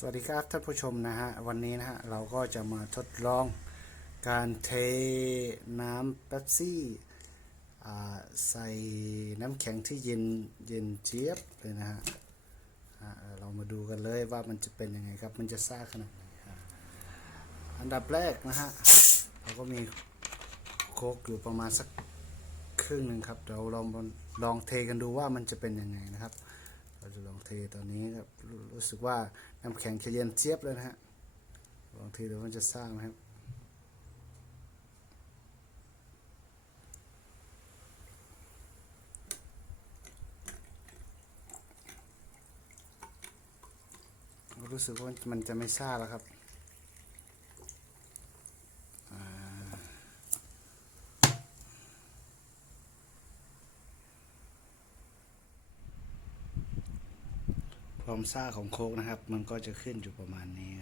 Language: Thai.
สวัสดีครับท่านผู้ชมนะฮะวันนี้นะฮะเราก็จะมาทดลองการเทน้ำเป๊ปซี่ใส่น้ำแข็งที่เย็นเย็นเจี๊ยบเลยนะฮะเรามาดูกันเลยว่ามันจะเป็นยังไงครับ มันจะซ่าขนาดไหนอันดับแรกนะฮะเราก็มีโคกอยู่ประมาณสักครึ่งหนึ่งครับเดี๋ยวลองลองเทกันดูว่ามันจะเป็นยังไงนะครับ เราจะลองเทตอนนี้ครับรรู้สึกว่าน้ำแข็งจะเย็นเจี๊ยบเลยนะฮะลองเทดูมันจะซ่าไหมครับรู้สึกว่ามันจะไม่ซ่าแล้วครับ ความซ่าของโค้กนะครับ มันก็จะขึ้นอยู่ประมาณนี้